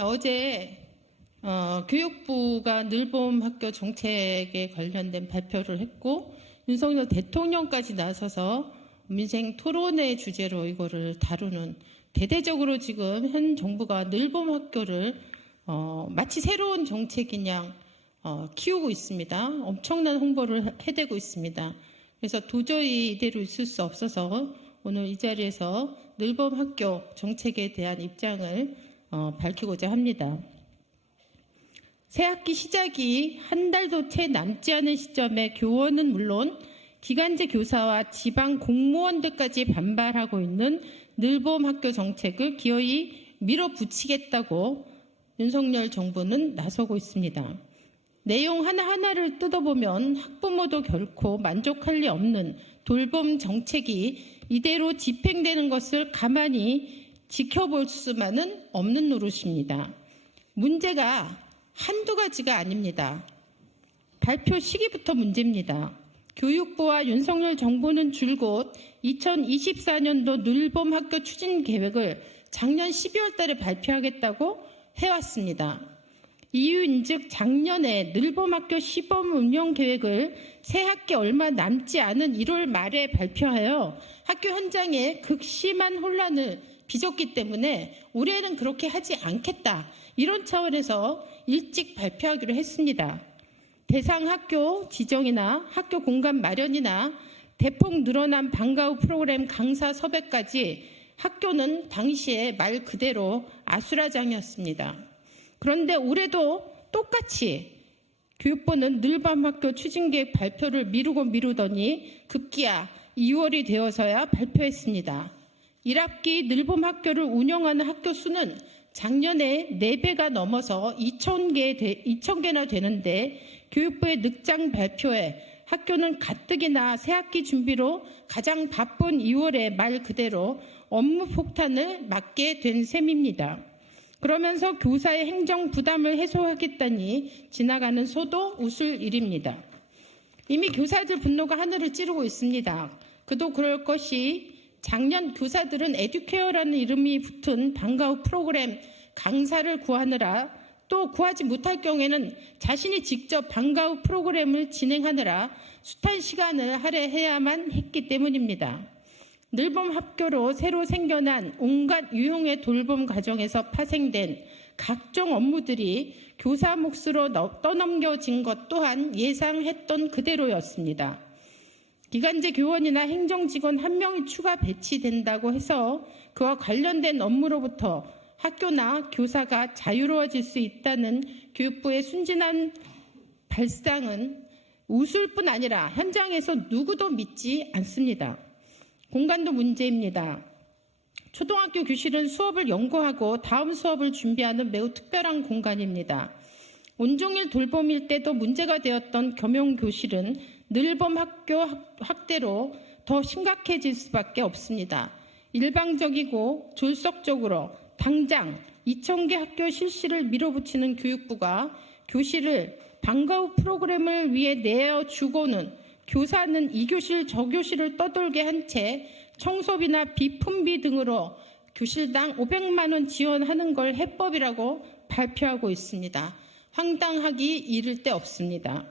어제 교육부가 늘봄 학교 정책에 관련된 발표를 했고 윤석열 대통령까지 나서서 민생 토론회 주제로 이거를 다루는 대대적으로 지금 현 정부가 늘봄 학교를 마치 새로운 정책인 양 키우고 있습니다. 엄청난 홍보를 해대고 있습니다. 그래서 도저히 이대로 있을 수 없어서 오늘 이 자리에서 늘봄 학교 정책에 대한 입장을 밝히고자 합니다. 새학기 시작이 한 달도 채 남지 않은 시점에 교원은 물론 기간제 교사와 지방 공무원들까지 반발하고 있는 늘봄 학교 정책을 기어이 밀어붙이겠다고 윤석열 정부는 나서고 있습니다. 내용 하나하나를 뜯어보면 학부모도 결코 만족할 리 없는 돌봄 정책이 이대로 집행되는 것을 가만히 지켜볼 수만은 없는 노릇입니다. 문제가 한두 가지가 아닙니다. 발표 시기부터 문제입니다. 교육부와 윤석열 정부는 줄곧 2024년도 늘봄 학교 추진 계획을 작년 12월 달에 발표하겠다고 해왔습니다. 이유인즉 작년에 늘봄 학교 시범 운영 계획을 새학기 얼마 남지 않은 1월 말에 발표하여 학교 현장에 극심한 혼란을 빚었기 때문에 올해는 그렇게 하지 않겠다. 이런 차원에서 일찍 발표하기로 했습니다. 대상 학교 지정이나 학교 공간 마련이나 대폭 늘어난 방과 후 프로그램 강사 섭외까지 학교는 당시에 말 그대로 아수라장이었습니다. 그런데 올해도 똑같이 교육부는 늘봄 학교 추진계획 발표를 미루더니 급기야 2월이 되어서야 발표했습니다. 1학기 늘봄 학교를 운영하는 학교 수는 작년에 4배가 넘어서 2,000개나 되는데 교육부의 늑장 발표에 학교는 가뜩이나 새학기 준비로 가장 바쁜 2월에 말 그대로 업무 폭탄을 맞게 된 셈입니다. 그러면서 교사의 행정 부담을 해소하겠다니 지나가는 소도 웃을 일입니다. 이미 교사들 분노가 하늘을 찌르고 있습니다. 그도 그럴 것이 작년 교사들은 에듀케어라는 이름이 붙은 방과 후 프로그램 강사를 구하느라 또 구하지 못할 경우에는 자신이 직접 방과 후 프로그램을 진행하느라 숱한 시간을 할애해야만 했기 때문입니다. 늘봄 학교로 새로 생겨난 온갖 유형의 돌봄 과정에서 파생된 각종 업무들이 교사 몫으로 떠넘겨진 것 또한 예상했던 그대로였습니다. 기간제 교원이나 행정직원 1명이 추가 배치된다고 해서 그와 관련된 업무로부터 학교나 교사가 자유로워질 수 있다는 교육부의 순진한 발상은 웃을 뿐 아니라 현장에서 누구도 믿지 않습니다. 공간도 문제입니다. 초등학교 교실은 수업을 연구하고 다음 수업을 준비하는 매우 특별한 공간입니다. 온종일 돌봄일 때도 문제가 되었던 겸용교실은 늘봄 학교 확대로 더 심각해질 수밖에 없습니다. 일방적이고 졸속적으로 당장 2,000개 학교 실시를 밀어붙이는 교육부가 교실을 방과 후 프로그램을 위해 내어주고는 교사는 이 교실 저 교실을 떠돌게 한 채 청소비나 비품비 등으로 교실당 500만 원 지원하는 걸 해법이라고 발표하고 있습니다. 황당하기 이를 데 없습니다.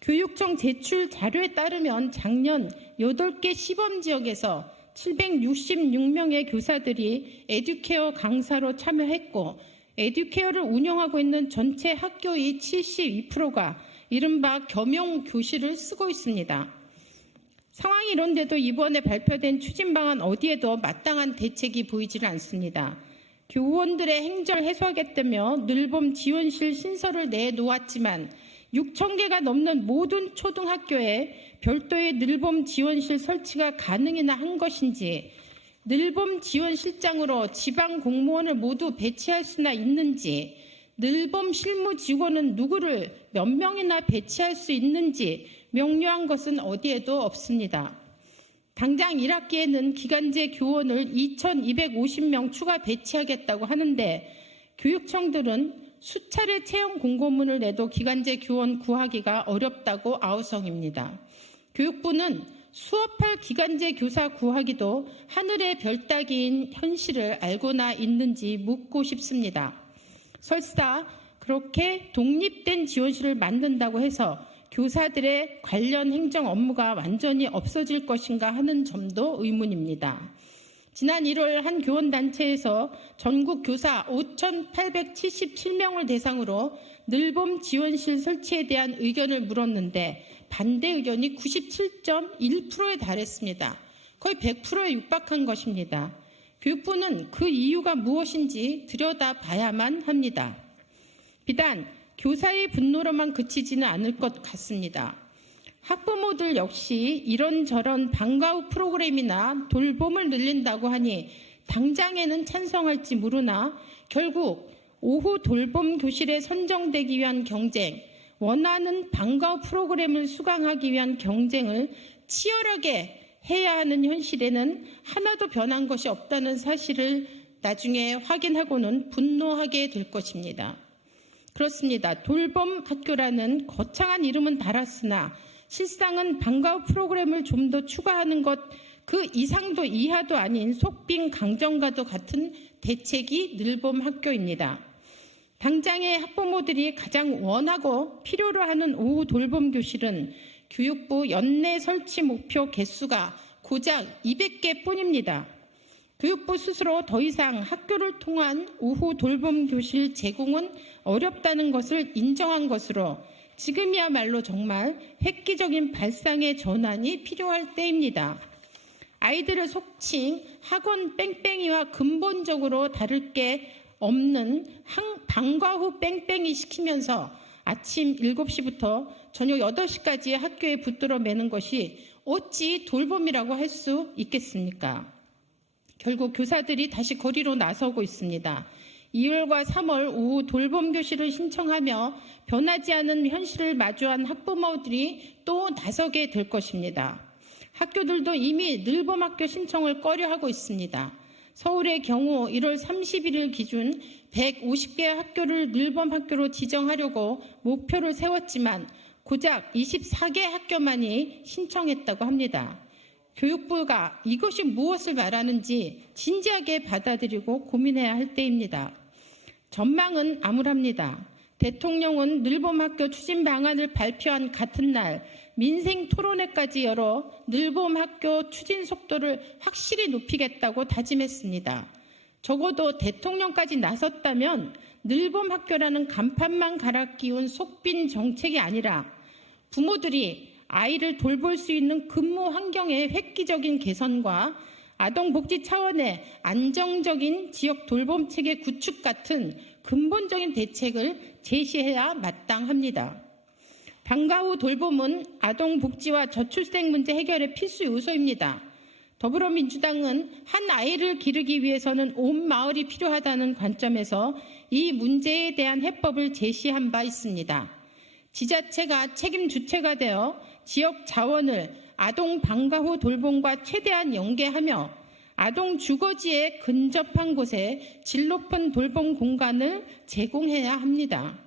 교육청 제출 자료에 따르면 작년 8개 시범지역에서 766명의 교사들이 에듀케어 강사로 참여했고 에듀케어를 운영하고 있는 전체 학교의 72%가 이른바 겸용교실을 쓰고 있습니다. 상황이 이런데도 이번에 발표된 추진 방안 어디에도 마땅한 대책이 보이지를 않습니다. 교원들의 행정을 해소하겠다며 늘봄 지원실 신설을 내놓았지만 6,000개가 넘는 모든 초등학교에 별도의 늘봄 지원실 설치가 가능이나 한 것인지, 늘봄 지원실장으로 지방 공무원을 모두 배치할 수나 있는지, 늘봄 실무 직원은 누구를 몇 명이나 배치할 수 있는지 명료한 것은 어디에도 없습니다. 당장 1학기에는 기간제 교원을 2,250명 추가 배치하겠다고 하는데 교육청들은 수차례 채용 공고문을 내도 기간제 교원 구하기가 어렵다고 아우성입니다. 교육부는 수업할 기간제 교사 구하기도 하늘의 별 따기인 현실을 알고나 있는지 묻고 싶습니다. 설사 그렇게 독립된 지원실을 만든다고 해서 교사들의 관련 행정 업무가 완전히 없어질 것인가 하는 점도 의문입니다. 지난 1월 한 교원단체에서 전국 교사 5,877명을 대상으로 늘봄 지원실 설치에 대한 의견을 물었는데 반대 의견이 97.1%에 달했습니다. 거의 100%에 육박한 것입니다. 교육부는 그 이유가 무엇인지 들여다봐야만 합니다. 비단 교사의 분노로만 그치지는 않을 것 같습니다. 학부모들 역시 이런저런 방과 후 프로그램이나 돌봄을 늘린다고 하니 당장에는 찬성할지 모르나 결국 오후 돌봄 교실에 선정되기 위한 경쟁, 원하는 방과 후 프로그램을 수강하기 위한 경쟁을 치열하게 해야 하는 현실에는 하나도 변한 것이 없다는 사실을 나중에 확인하고는 분노하게 될 것입니다. 그렇습니다. 돌봄 학교라는 거창한 이름은 달았으나 실상은 방과 후 프로그램을 좀 더 추가하는 것 그 이상도 이하도 아닌 속빈 강정과도 같은 대책이 늘봄 학교입니다. 당장의 학부모들이 가장 원하고 필요로 하는 오후 돌봄 교실은 교육부 연내 설치 목표 개수가 고작 200개 뿐입니다. 교육부 스스로 더 이상 학교를 통한 오후 돌봄 교실 제공은 어렵다는 것을 인정한 것으로 지금이야말로 정말 획기적인 발상의 전환이 필요할 때입니다. 아이들을 속칭 학원 뺑뺑이와 근본적으로 다를 게 없는 방과 후 뺑뺑이 시키면서 아침 7시부터 저녁 8시까지 학교에 붙들어 매는 것이 어찌 돌봄이라고 할 수 있겠습니까? 결국 교사들이 다시 거리로 나서고 있습니다. 2월과 3월 오후 돌봄 교실을 신청하며 변하지 않은 현실을 마주한 학부모들이 또 나서게 될 것입니다. 학교들도 이미 늘봄 학교 신청을 꺼려하고 있습니다. 서울의 경우 1월 31일 기준 150개 학교를 늘봄 학교로 지정하려고 목표를 세웠지만 고작 24개 학교만이 신청했다고 합니다. 교육부가 이것이 무엇을 말하는지 진지하게 받아들이고 고민해야 할 때입니다. 전망은 암울합니다. 대통령은 늘봄 학교 추진 방안을 발표한 같은 날 민생 토론회까지 열어 늘봄 학교 추진 속도를 확실히 높이겠다고 다짐했습니다. 적어도 대통령까지 나섰다면 늘봄 학교라는 간판만 갈아 끼운 속빈 정책이 아니라 부모들이 아이를 돌볼 수 있는 근무 환경의 획기적인 개선과 아동복지 차원의 안정적인 지역 돌봄 체계 구축 같은 근본적인 대책을 제시해야 마땅합니다. 방과 후 돌봄은 아동복지와 저출생 문제 해결의 필수 요소입니다. 더불어민주당은 한 아이를 기르기 위해서는 온 마을이 필요하다는 관점에서 이 문제에 대한 해법을 제시한 바 있습니다. 지자체가 책임 주체가 되어 지역 자원을 아동 방과 후 돌봄과 최대한 연계하며 아동 주거지에 근접한 곳에 질 높은 돌봄 공간을 제공해야 합니다.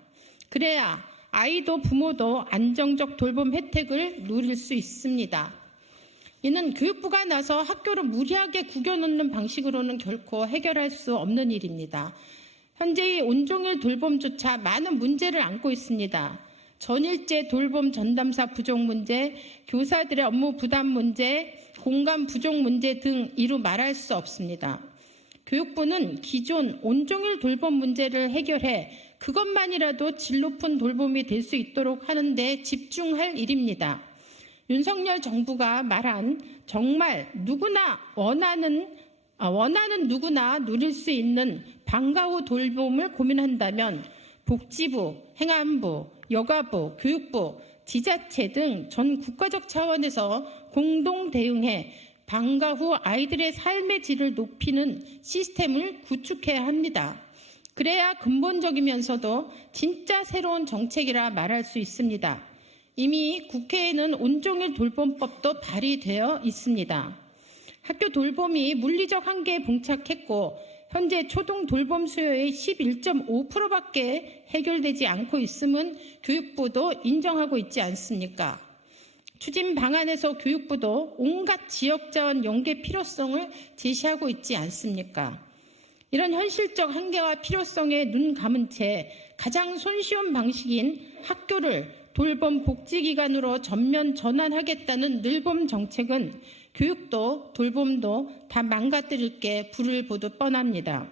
그래야 아이도 부모도 안정적 돌봄 혜택을 누릴 수 있습니다. 이는 교육부가 나서 학교를 무리하게 구겨놓는 방식으로는 결코 해결할 수 없는 일입니다. 현재의 온종일 돌봄조차 많은 문제를 안고 있습니다. 전일제 돌봄 전담사 부족 문제, 교사들의 업무 부담 문제, 공간 부족 문제 등 이루 말할 수 없습니다. 교육부는 기존 온종일 돌봄 문제를 해결해 그것만이라도 질 높은 돌봄이 될 수 있도록 하는 데 집중할 일입니다. 윤석열 정부가 말한 정말 누구나 원하는 누구나 누릴 수 있는 방과 후 돌봄을 고민한다면 복지부, 행안부, 여가부, 교육부, 지자체 등 전 국가적 차원에서 공동 대응해 방과 후 아이들의 삶의 질을 높이는 시스템을 구축해야 합니다. 그래야 근본적이면서도 진짜 새로운 정책이라 말할 수 있습니다. 이미 국회에는 온종일 돌봄법도 발의되어 있습니다. 학교 돌봄이 물리적 한계에 봉착했고 현재 초등 돌봄 수요의 11.5%밖에 해결되지 않고 있음은 교육부도 인정하고 있지 않습니까? 추진 방안에서 교육부도 온갖 지역자원 연계 필요성을 제시하고 있지 않습니까? 이런 현실적 한계와 필요성에 눈 감은 채 가장 손쉬운 방식인 학교를 돌봄 복지기관으로 전면 전환하겠다는 늘봄 정책은 교육도 돌봄도 다 망가뜨릴 게 불을 보듯 뻔합니다.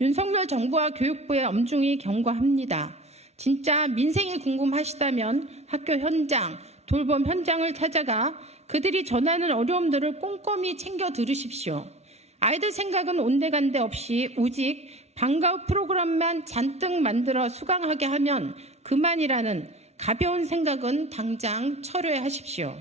윤석열 정부와 교육부에 엄중히 경고합니다. 진짜 민생이 궁금하시다면 학교 현장, 돌봄 현장을 찾아가 그들이 전하는 어려움들을 꼼꼼히 챙겨 들으십시오. 아이들 생각은 온데간데 없이 오직 방과 후 프로그램만 잔뜩 만들어 수강하게 하면 그만이라는 가벼운 생각은 당장 철회하십시오.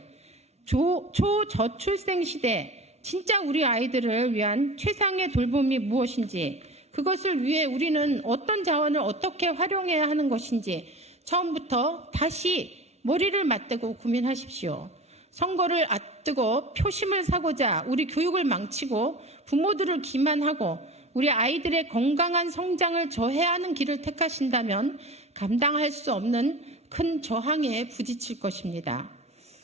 초저출생 시대 진짜 우리 아이들을 위한 최상의 돌봄이 무엇인지, 그것을 위해 우리는 어떤 자원을 어떻게 활용해야 하는 것인지 처음부터 다시 머리를 맞대고 고민하십시오. 선거를 앞두고 표심을 사고자 우리 교육을 망치고 부모들을 기만하고 우리 아이들의 건강한 성장을 저해하는 길을 택하신다면 감당할 수 없는 큰 저항에 부딪힐 것입니다.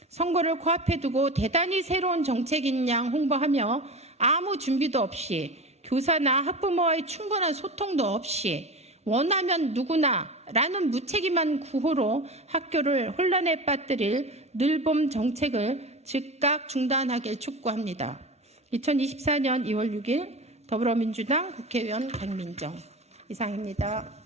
선거를 코앞에 두고 대단히 새로운 정책인 양 홍보하며 아무 준비도 없이 교사나 학부모와의 충분한 소통도 없이 원하면 누구나 라는 무책임한 구호로 학교를 혼란에 빠뜨릴 늘봄 정책을 즉각 중단하길 촉구합니다. 2024년 2월 6일 더불어민주당 국회의원 강민정 이상입니다.